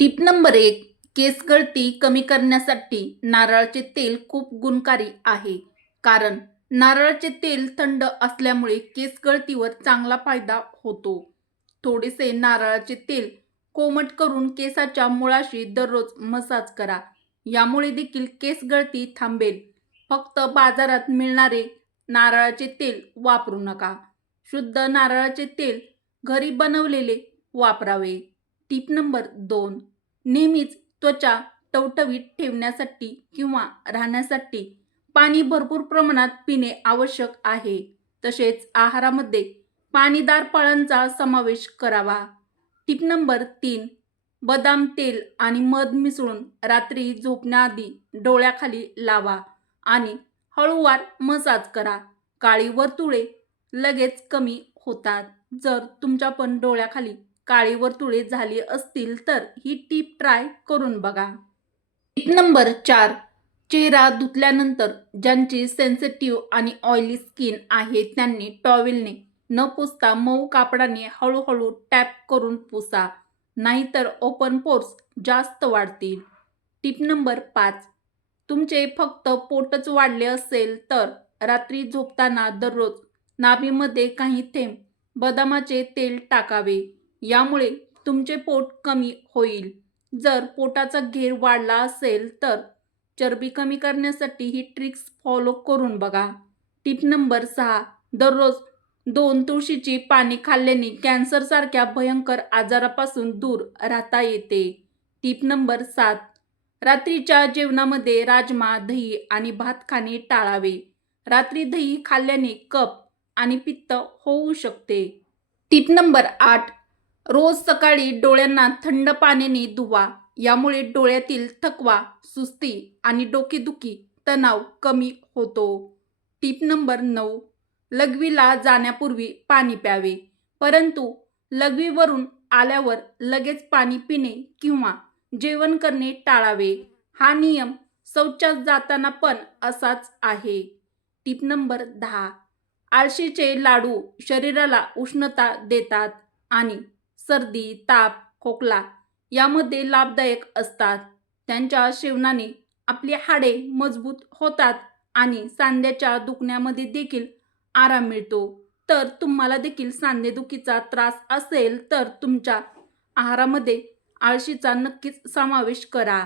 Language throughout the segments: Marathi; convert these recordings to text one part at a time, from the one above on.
टिप नंबर एक केस गळती कमी करण्यासाठी नारळाचे तेल खूप गुणकारी आहे. कारण नारळाचे तेल थंड असल्यामुळे केस गळतीवर चांगला फायदा होतो. थोडेसे नारळाचे तेल कोमट करून केसाच्या मुळाशी दररोज मसाज करा. यामुळे देखील केस गळती थांबेल. फक्त बाजारात मिळणारे नारळाचे तेल वापरू नका. शुद्ध नारळाचे तेल घरी बनवलेले वापरावे. टीप नंबर दोन. नेहमीच त्वचा टवटवीत ठेवण्यासाठी किंवा राहण्यासाठी पाणी भरपूर प्रमाणात पिणे आवश्यक आहे. तसेच आहारामध्ये पाणीदार फळांचा समावेश करावा. टिप नंबर तीन. बदाम तेल आणि मध मिसळून रात्री झोपण्याआधी डोळ्याखाली लावा आणि हळूवार मसाज करा. काळी वर्तुळे लगेच कमी होतात. जर तुमच्या पण डोळ्याखाली काळी वर्तुळे झाली असतील तर ही टीप ट्राय करून बघा. टीप नंबर चार चेहरा धुतल्यानंतर ज्यांची सेन्सिटिव्ह आणि ऑइली स्किन आहे त्यांनी टॉवेलने न पुसता मऊ कापडाने हळूहळू टॅप करून पुसा नाहीतर ओपन पोर्स जास्त वाढतील. टिप नंबर पाच तुमचे फक्त पोटच वाढले असेल तर रात्री झोपताना दररोज नाभीमध्ये काही थेंब बदामाचे तेल टाकावे. यामुळे तुमचे पोट कमी होईल. जर पोटाचा घेर वाढला असेल तर चरबी कमी करण्यासाठी ही ट्रिक्स फॉलो करून बघा. टिप नंबर सहा. दररोज दोन तुळशीची पाने खाल्ल्याने कॅन्सरसारख्या भयंकर आजारापासून दूर राहता येते. टिप नंबर सात. रात्रीच्या जेवणामध्ये राजमा दही आणि भात खाणे टाळावे. रात्री दही खाल्ल्याने कप आणि पित्त होऊ शकते. टिप नंबर आठ. रोज सकाळी डोळ्यांना थंड पाण्याने धुवा. यामुळे डोळ्यातील थकवा सुस्ती आणि डोकेदुखी तणाव कमी होतो. टीप नंबर नऊ. लघवीला जाण्यापूर्वी पाणी प्यावे. परंतु लघवीवरून आल्यावर लगेच पाणी पिणे किंवा जेवण करणे टाळावे. हा नियम शौचास जाताना पण असाच आहे. टीप नंबर दहा. आळशीचे लाडू शरीराला उष्णता देतात आणि सर्दी ताप खोकला यामध्ये लाभदायक असतात. त्यांच्या सेवनाने आपली हाडे मजबूत होतात आणि सांध्याच्या दुखण्यामध्ये देखील आराम मिळतो. तर तुम्हाला देखील सांधेदुखीचा त्रास असेल तर तुमच्या आहारामध्ये आळशीचा नक्कीच समावेश करा.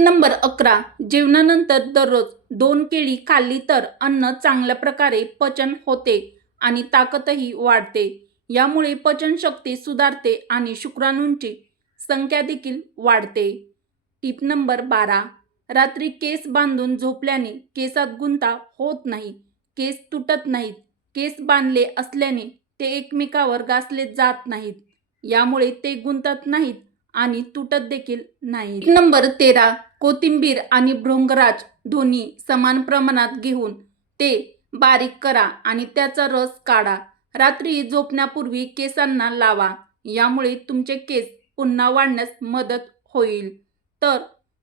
नंबर अकरा. जेवणानंतर दररोज दोन केळी खाल्ली तर अन्न चांगल्या प्रकारे पचन होते आणि ताकदही वाढते. यामुळे पचनशक्ती सुधारते आणि शुक्राणूंची संख्या देखील वाढते. टिप नंबर बारा. रात्री केस बांधून झोपल्याने केसात गुंता होत नाही केस तुटत नाहीत केस बांधले असल्याने ते एकमेकावर घासले जात नाहीत. यामुळे ते गुंतत नाहीत आणि तुटत देखील नाहीत. नंबर तेरा. कोथिंबीर आणि भृंगराज दोन्ही समान प्रमाणात घेऊन ते बारीक करा आणि त्याचा रस काढा. रात्री झोपण्यापूर्वी केसांना लावा. यामुळे तुमचे केस पुन्हा वाढण्यास मदत होईल. तर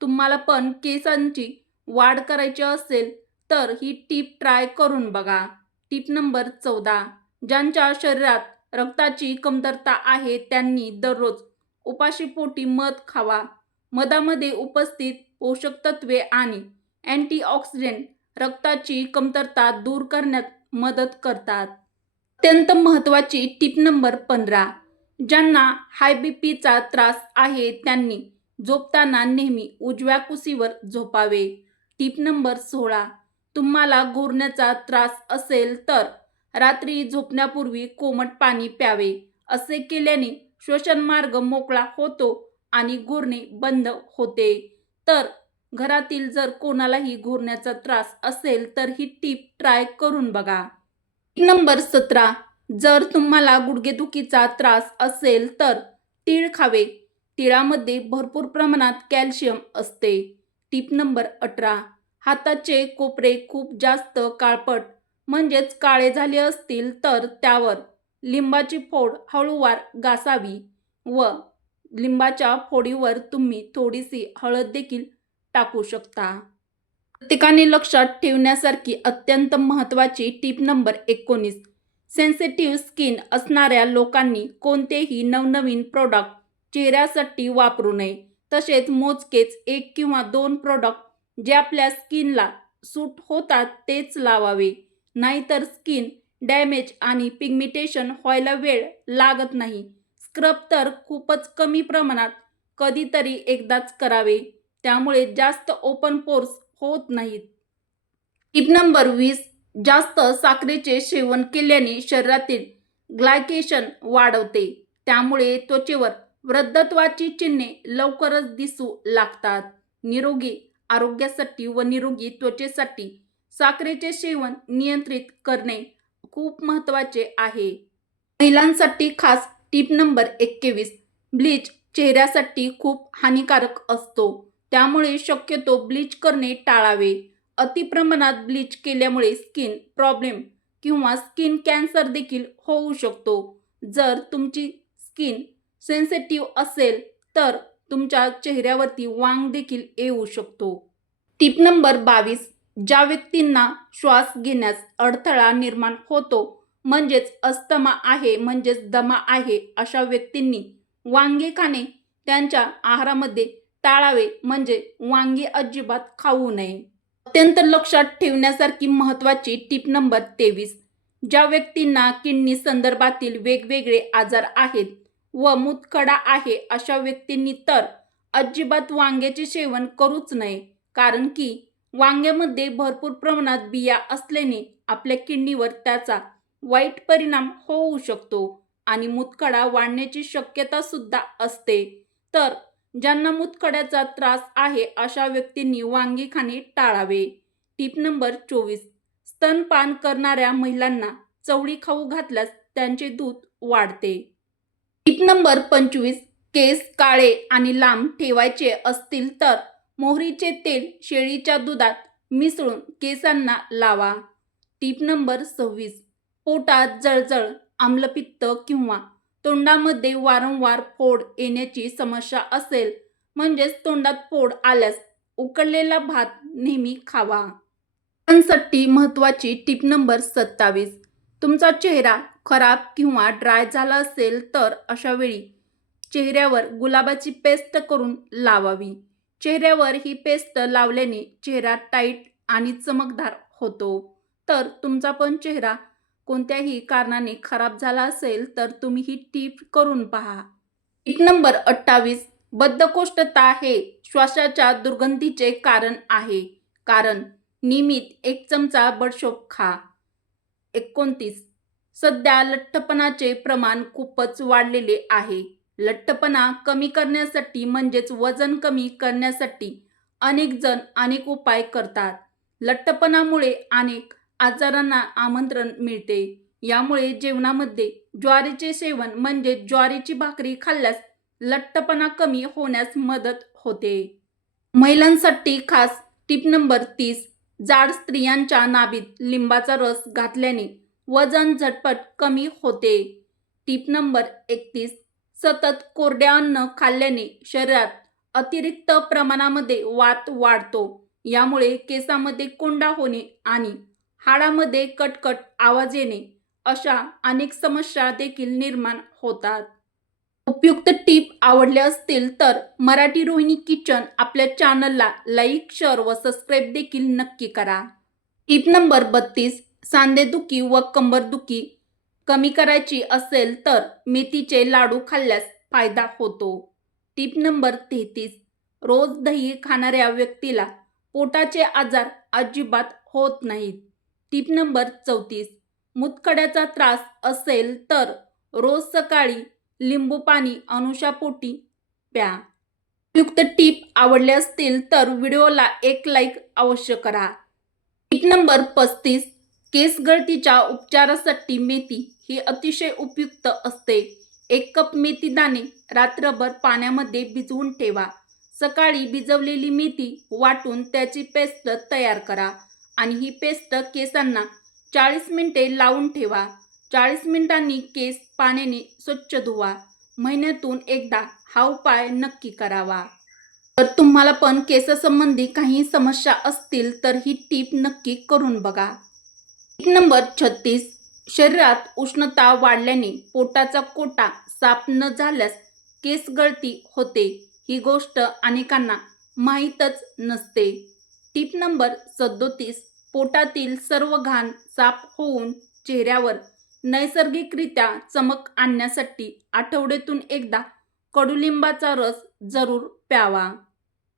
तुम्हाला पण केसांची वाढ करायची असेल तर ही टीप ट्राय करून बघा. टीप नंबर चौदा. ज्यांच्या शरीरात रक्ताची कमतरता आहे त्यांनी दररोज उपाशीपोटी मध खावा. मधामध्ये उपस्थित पोषक तत्वे आणि अँटीऑक्सिडेंट रक्ताची कमतरता दूर करण्यात मदत करतात. अत्यंत महत्त्वाची टीप नंबर पंधरा. ज्यांना हाय बी पीचा त्रास आहे त्यांनी झोपताना नेहमी उजव्या कुशीवर झोपावे. टीप नंबर सोळा. तुम्हाला घोरण्याचा त्रास असेल तर रात्री झोपण्यापूर्वी कोमट पाणी प्यावे. असे केल्याने श्वसन मार्ग मोकळा होतो आणि घोरणे बंद होते. तर घरातील जर कोणालाही घोरण्याचा त्रास असेल तर ही टीप ट्राय करून बघा. नंबर सतरा. जर तुम्हाला गुडघेदुखीचा त्रास असेल तर तीळ खावे. तिळामध्ये भरपूर प्रमाणात कॅल्शियम असते. टीप नंबर अठरा. हाताचे कोपरे खूप जास्त काळपट म्हणजेच काळे झाले असतील तर त्यावर लिंबाची फोड हळूवार घासावी व लिंबाच्या फोडीवर तुम्ही थोडीशी हळद देखील टाकू शकता. प्रत्येकाने लक्षात ठेवण्यासारखी अत्यंत महत्त्वाची टीप नंबर एकोणीस. सेन्सिटिव्ह स्किन असणाऱ्या लोकांनी कोणतेही नवनवीन प्रोडक्ट चेहऱ्यासाठी वापरू नये. तसेच मोजकेच एक किंवा दोन प्रोडक्ट जे आपल्या स्किनला सूट होतात तेच लावावे. नाहीतर स्किन डॅमेज आणि पिगमिटेशन व्हायला वेळ लागत नाही. स्क्रब तर खूपच कमी प्रमाणात कधीतरी एकदाच करावे. त्यामुळे जास्त ओपन पोर्स होत नाहीत. टिप नंबर वीस जास्त साखरेचे सेवन केल्याने शरीरातील ग्लायकेशन वाढवते. त्यामुळे त्वचेवर वृद्धत्वाची चिन्हे लवकरच दिसू लागतात. निरोगी आरोग्यासाठी व निरोगी त्वचेसाठी साखरेचे सेवन नियंत्रित करणे खूप महत्त्वाचे आहे. महिलांसाठी खास टीप नंबर एक्केवीस ब्लीच चेहऱ्यासाठी खूप हानिकारक असतो. त्यामुळे शक्यतो ब्लीच करणे टाळावे. अतिप्रमाणात ब्लीच केल्यामुळे स्किन प्रॉब्लेम किंवा स्किन कॅन्सर देखील होऊ शकतो. जर तुमची स्किन सेन्सिटिव्ह असेल तर तुमच्या चेहऱ्यावरती वांग देखील येऊ शकतो. टीप नंबर बावीस. ज्या व्यक्तींना श्वास घेण्यास अडथळा निर्माण होतो म्हणजेच अस्थमा आहे म्हणजेच दमा आहे अशा व्यक्तींनी वांगे खाणे त्यांच्या आहारामध्ये टाळावे म्हणजे वांगे अजिबात खाऊ नये. अत्यंत लक्षात ठेवण्यासारखी महत्त्वाची टीप नंबर तेवीस. ज्या व्यक्तींना किडनी संदर्भातील वेगवेगळे आजार आहेत व मुतखडा आहे अशा व्यक्तींनी तर अजिबात वांग्याचे सेवन करूच नये. कारण की वांग्यामध्ये भरपूर प्रमाणात बिया असल्याने आपल्या किडनीवर त्याचा वाईट परिणाम होऊ शकतो आणि मुतखडा वाढण्याची शक्यता सुद्धा असते. तर ज्यांना मुतखड्याचा त्रास आहे अशा व्यक्तींनी वांगी खाणे टाळावे. टीप नंबर चोवीस. स्तनपान करणाऱ्या महिलांना चवळी खाऊ घातल्यास त्यांचे दूध वाढते. टीप नंबर पंचवीस. केस काळे आणि लांब ठेवायचे असतील तर मोहरीचे तेल शेळीच्या दुधात मिसळून केसांना लावा. टीप नंबर सव्वीस. पोटात जळजळ आम्लपित्त किंवा तोंडामध्ये वारंवार फोड येण्याची समस्या असेल म्हणजेच तोंडात फोड आल्यास उकडलेला भात नेहमी खावा. साठी महत्त्वाची टीप नंबर सत्तावीस. तुमचा चेहरा खराब किंवा ड्राय झाला असेल तर अशा वेळी चेहऱ्यावर गुलाबाची पेस्ट करून लावावी. चेहऱ्यावर ही पेस्ट लावल्याने चेहरा टाईट आणि चमकदार होतो. तर तुमचा पण चेहरा कोणत्याही कारणाने खराब झाला असेल तर तुम्ही ही टीप करून पहा. एक नंबर अठ्ठावीस बद्धकोष्ठता हे श्वासाच्या दुर्गंधीचे कारण आहे. कारण नियमित एक चमचा बडशोप खा. एकोणतीस सध्या लठ्ठपणाचे प्रमाण खूपच वाढलेले आहे. लठ्ठपणा कमी करण्यासाठी म्हणजेच वजन कमी करण्यासाठी अनेक जण अनेक उपाय करतात. लठ्ठपणामुळे अनेक आजारांना आमंत्रण मिळते. यामुळे जेवणामध्ये ज्वारीचे सेवन म्हणजे ज्वारीची भाकरी खाल्ल्यास लठ्ठपणा कमी होण्यास मदत होते. महिलांसाठी खास टीप नंबर तीस जाड स्त्रियांच्या नाभीत लिंबाचा रस घातल्याने वजन झटपट कमी होते. टीप नंबर एकतीस सतत कोरडे अन्न खाल्ल्याने शरीरात अतिरिक्त प्रमाणामध्ये वात वाढतो. यामुळे केसामध्ये कोंडा होणे आणि हाडामध्ये कटकट आवाज येणे अशा अनेक समस्या देखील निर्माण होतात. उपयुक्त टीप आवडल्या असतील तर मराठी रोहिणी किचन आपल्या चॅनलला लाईक शेअर व सबस्क्राईब देखील नक्की करा. टिप नंबर बत्तीस सांधेदुखी व कंबरदुखी कमी करायची असेल तर मेथीचे लाडू खाल्ल्यास फायदा होतो. टीप नंबर तेहतीस रोज दही खाणाऱ्या व्यक्तीला पोटाचे आजार अजिबात होत नाहीत. टीप नंबर चौतीस. मुतखड्याचा त्रास असेल तर रोज सकाळी लिंबू पाणी अनुषापोटी प्या. उपयुक्त टीप आवडले असतील तर व्हिडिओला एक लाईक अवश्य करा. टीप नंबर पस्तीस. केस गळतीच्या उपचारासाठी मेथी ही अतिशय उपयुक्त असते. एक कप मेथी दाणे रात्रभर पाण्यामध्ये भिजवून ठेवा. सकाळी भिजवलेली मेथी वाटून त्याची पेस्ट तयार करा. आणि ही पेस्ट केसांना चाळीस मिनिटे लावून ठेवा. चाळीस मिनिटांनी केस पाण्याने स्वच्छ धुवा. महिन्यातून एकदा हा उपाय नक्की करावा. तर तुम्हाला पण केसासंबंधी काही समस्या असतील तर ही टीप नक्की करून बघा. टीप नंबर छत्तीस. शरीरात उष्णता वाढल्याने पोटाचा कोटा साफ न झाल्यास केस गळती होते. ही गोष्ट अनेकांना माहीतच नसते. टीप नंबर सदोतीस. पोटातील सर्व घाण साफ होऊन चेहऱ्यावर नैसर्गिकरित्या चमक आणण्यासाठी आठवड्यातून एकदा कडुलिंबाचा रस जरूर प्यावा.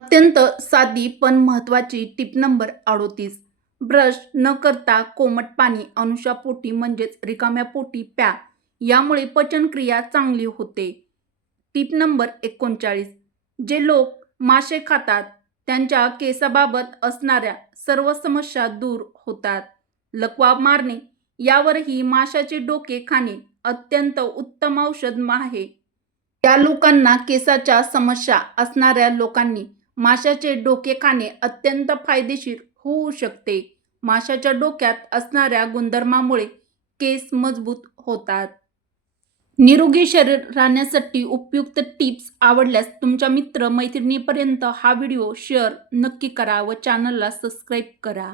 अत्यंत साधी पण महत्त्वाची टीप नंबर अडोतीस. ब्रश न करता कोमट पाणी अनुषापोटी म्हणजेच रिकाम्या पोटी प्या. यामुळे पचनक्रिया चांगली होते. टीप नंबर एकोणचाळीस. जे लोक मासे खातात त्यांच्या केसाबाबत असणाऱ्या सर्व समस्या दूर होतात. लकवा मारणे यावरही माशाचे डोके खाणे अत्यंत उत्तम औषध आहे. त्या लोकांना केसाच्या समस्या असणाऱ्या लोकांनी माशाचे डोके खाणे अत्यंत फायदेशीर होऊ शकते. माशाच्या डोक्यात असणाऱ्या गुणधर्मामुळे केस मजबूत होतात. निरोगी शरीर राहण्यासाठी उपयुक्त टिप्स आवडल्यास तुमच्या मित्र मैत्रिणीपर्यंत हा व्हिडिओ शेअर नक्की करा व चॅनलला सबस्क्राईब करा.